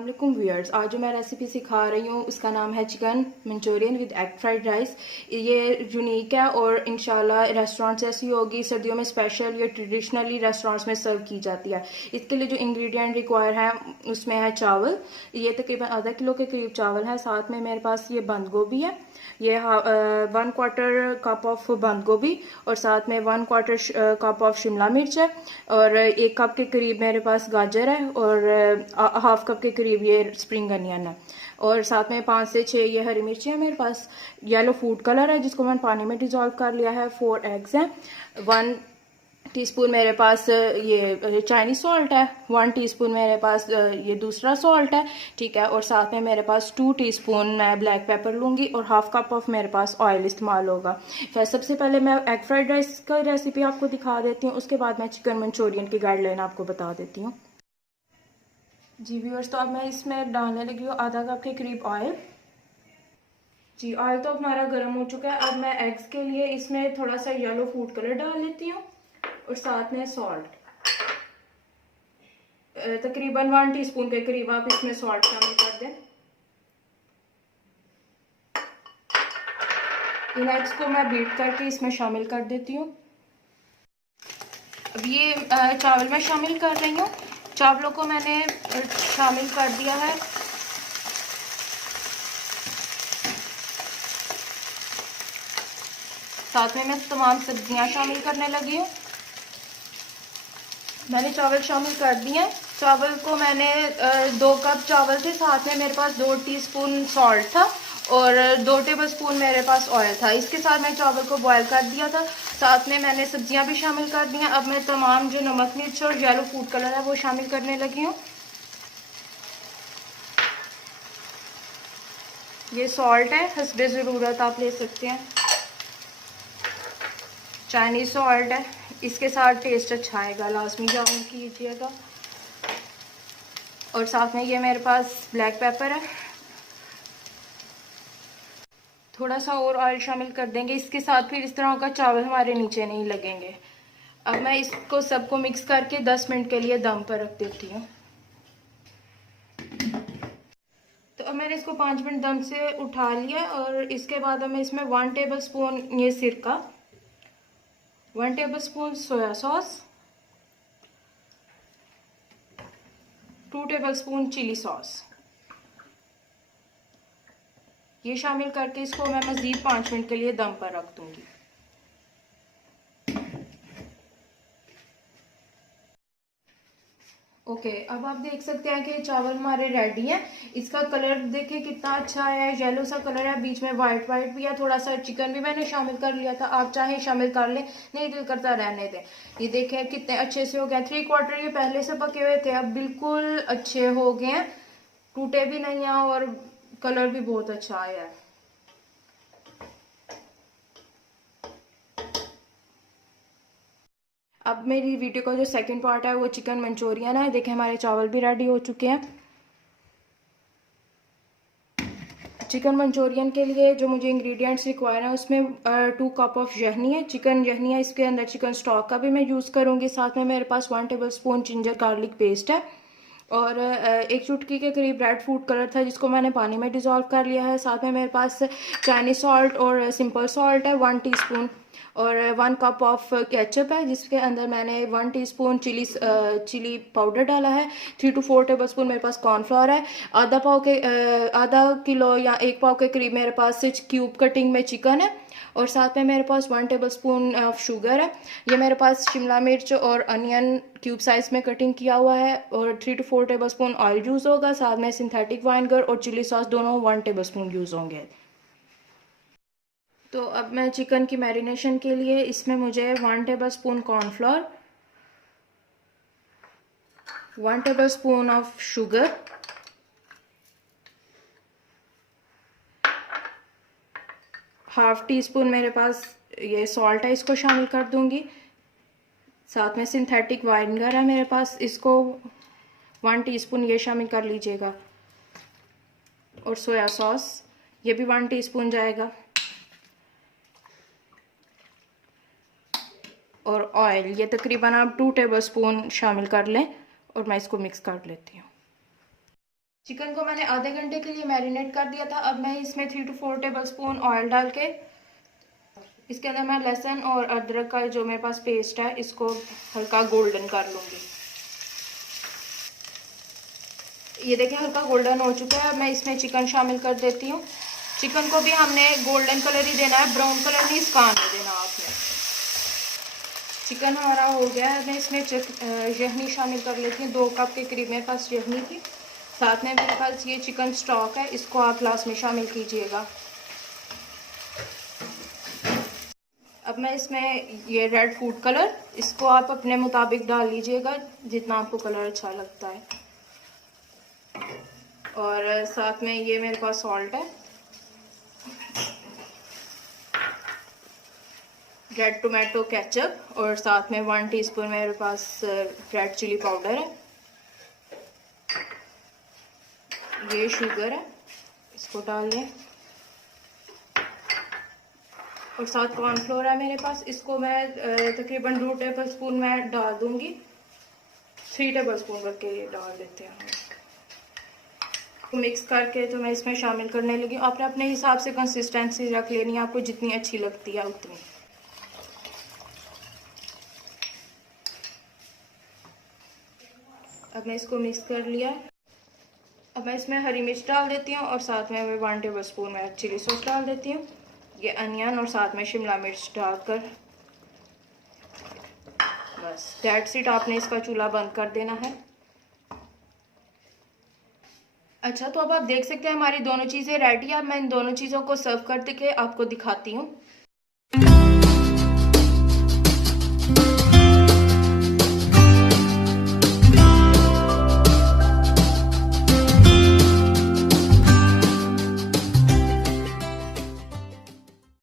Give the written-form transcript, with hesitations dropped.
अस्सलाम व्यूअर्स, आज जो मैं रेसिपी सिखा रही हूँ उसका नाम है chicken Manchurian with egg fried rice. ये यूनिक है और इंशाल्लाह रेस्टोरेंट्स ऐसी होगी सर्दियों में स्पेशल, ये ट्रेडिशनली रेस्टोरेंट्स में सर्व की जाती है। इसके लिए जो इंग्रेडिएंट रिक्वायर है उसमें है चावल, ये तकरीबन आधा किलो के करीब चावल है। साथ में मेरे पास ये बंद गोभी है, ये 1/4 कप ऑफ बंद गोभी, और साथ में 1/4 कप ऑफ शिमला मिर्च है, और 1 कप के करीब मेरे पास गाजर है, और हाफ कप के करीब ये स्प्रिंग अनियन है, और साथ में 5 से 6 ये हरी मिर्ची है मेरे पास। येलो फूड कलर है जिसको मैंने पानी में डिजोल्व कर लिया है। 4 एग्स हैं। 1 टीस्पून मेरे पास ये चाइनीज सॉल्ट है। 1 टीस्पून मेरे पास ये दूसरा सॉल्ट है, ठीक है। और साथ में मेरे पास 2 टीस्पून मैं ब्लैक पेपर लूँगी, और हाफ कप ऑफ मेरे पास ऑयल इस्तेमाल होगा। फिर सबसे पहले मैं एग फ्राइड राइस का रेसिपी आपको दिखा देती हूँ, उसके बाद मैं चिकन मंचूरियन की गाइडलाइन आपको बता देती हूँ। जी व्यूअर्स, तो अब मैं इसमें डालने लगी हूँ आधा कप के करीब ऑयल। जी ऑयल तो हमारा गर्म हो चुका है। अब मैं एग्स के लिए इसमें थोड़ा सा येलो फूड कलर डाल लेती हूँ, और साथ में सॉल्ट, तकरीबन 1 टीस्पून के करीब आप इसमें सॉल्ट शामिल कर दें। इन एग्स को मैं बीट करके इसमें शामिल कर देती हूँ। अब ये चावल मैं शामिल कर रही हूँ। चावलों को मैंने शामिल कर दिया है। साथ में मैं तमाम सब्जियां शामिल करने लगी हूँ। मैंने चावल शामिल कर दिए। चावल को मैंने 2 कप चावल थे, साथ में मेरे पास 2 टीस्पून सॉल्ट था, और 2 टेबलस्पून मेरे पास ऑयल था। इसके साथ मैं चावल को बॉयल कर दिया था। साथ में मैंने सब्जियां भी शामिल कर दी हैं। अब मैं तमाम जो नमक मिर्च और येलो फूड कलर है वो शामिल करने लगी हूँ। ये सॉल्ट है, हस्बे ज़रूरत आप ले सकते हैं। चाइनीज़ सॉल्ट है, इसके साथ टेस्ट अच्छा आएगा, लाजमी जामुन कीजिएगा। और साथ में ये मेरे पास ब्लैक पेपर है। थोड़ा सा और ऑयल शामिल कर देंगे इसके साथ, फिर इस तरह का चावल हमारे नीचे नहीं लगेंगे। अब मैं इसको सबको मिक्स करके 10 मिनट के लिए दम पर रख देती हूँ। तो अब मैंने इसको 5 मिनट दम से उठा लिया, और इसके बाद हमें इसमें 1 टेबलस्पून ये सिरका, 1 tablespoon soya sauce, 2 tablespoon chilli sauce, ये शामिल करके इसको मैं मज़ीद 5 मिनट के लिए दम पर रख दूंगी। ओके, अब आप देख सकते हैं कि चावल हमारे रेडी हैं। इसका कलर देखिए कितना अच्छा है, येलो सा कलर है, बीच में वाइट वाइट भी है। थोड़ा सा चिकन भी मैंने शामिल कर लिया था, आप चाहें शामिल कर लें, नहीं दिल करता रहने दें। ये देखें कितने अच्छे से हो गए। 3/4 ये पहले से पके हुए थे, अब बिल्कुल अच्छे हो गए हैं, टूटे भी नहीं हैं, और कलर भी बहुत अच्छा आया है। अब मेरी वीडियो का जो सेकंड पार्ट है वो चिकन मंचूरियन है। देखें हमारे चावल भी रेडी हो चुके हैं। चिकन मंचूरियन के लिए जो मुझे इंग्रेडिएंट्स रिक्वायर है उसमें 2 कप ऑफ यखनी है, चिकन यखनी है। इसके अंदर चिकन स्टॉक का भी मैं यूज़ करूँगी। साथ में मेरे पास 1 टेबलस्पून जिंजर गार्लिक पेस्ट है, और 1 चुटकी के करीब रेड फूड कलर था जिसको मैंने पानी में डिज़ोल्व कर लिया है। साथ में मेरे पास चाइनीज सॉल्ट और सिंपल सॉल्ट है 1 टीस्पून, और 1 कप ऑफ केचप है जिसके अंदर मैंने 1 टीस्पून चिली पाउडर डाला है। 3 to 4 टेबलस्पून मेरे पास कॉर्नफ्लोर है। आधा किलो या 1 पाव के करीब मेरे पास क्यूब कटिंग में चिकन है, और साथ में मेरे पास 1 टेबलस्पून ऑफ शुगर है। ये मेरे पास शिमला मिर्च और अनियन क्यूब साइज में कटिंग किया हुआ है, और 3 to 4 टेबलस्पून ऑयल यूज़ होगा। साथ में सिंथेटिक वाइनेगर और चिली सॉस दोनों 1 टेबलस्पून यूज़ होंगे। तो अब मैं चिकन की मैरिनेशन के लिए इसमें मुझे 1 tablespoon cornflour, 1 tablespoon of sugar, half tea spoon मेरे पास ये सॉल्ट है, इसको शामिल कर दूंगी। साथ में सिंथेटिक वाइनेगर है मेरे पास, इसको 1 टीस्पून ये शामिल कर लीजिएगा, और सोया सॉस ये भी 1 टीस्पून जाएगा, और ऑयल ये तकरीबन आप 2 टेबलस्पून शामिल कर लें, और मैं इसको मिक्स कर लेती हूँ। चिकन को मैंने आधे घंटे के लिए मैरिनेट कर दिया था। अब मैं इसमें 3 to 4 टेबलस्पून ऑयल डाल के इसके अंदर मैं लहसुन और अदरक का जो मेरे पास पेस्ट है इसको हल्का गोल्डन कर लूँगी। ये देखें हल्का गोल्डन हो चुका है। अब मैं इसमें चिकन शामिल कर देती हूँ। चिकन को भी हमने गोल्डन कलर ही देना है, ब्राउन कलर नहीं इसका आने देना आपने। चिकन हमारा हो गया है। मैं इसमें यखनी शामिल कर लेती हूँ। 2 कप के करीब मेरे पास यखनी थी। साथ में मेरे पास ये चिकन स्टॉक है, इसको आप लास्ट में शामिल कीजिएगा। अब मैं इसमें ये रेड फूड कलर, इसको आप अपने मुताबिक डाल लीजिएगा जितना आपको कलर अच्छा लगता है। और साथ में ये मेरे पास सॉल्ट है, रेड टोमेटो केचप, और साथ में 1 टीस्पून मेरे पास रेड चिली पाउडर है। ये शुगर है, इसको डाल लें। और साथ कॉर्नफ्लोर है मेरे पास, इसको मैं तकरीबन 2 टेबलस्पून मैं डाल दूंगी। 3 टेबलस्पून करके डाल देते हैं। मिक्स करके तो मैं इसमें शामिल करने लगी। आपने अपने हिसाब से कंसिस्टेंसी रख लेनी है, आपको जितनी अच्छी लगती है उतनी। अब मैं इसको मिक्स कर लिया। अब मैं इसमें हरी मिर्च डाल देती हूँ और साथ में 1 टेबलस्पून मैं चिली सॉस डाल देती हूँ। ये अनियन और साथ में शिमला मिर्च डालकर बस दैट्स इट। आपने इसका चूल्हा बंद कर देना है। अच्छा, तो अब आप देख सकते हैं हमारी दोनों चीज़ें रेडी है। अब मैं इन दोनों चीज़ों को सर्व करके आपको दिखाती हूँ।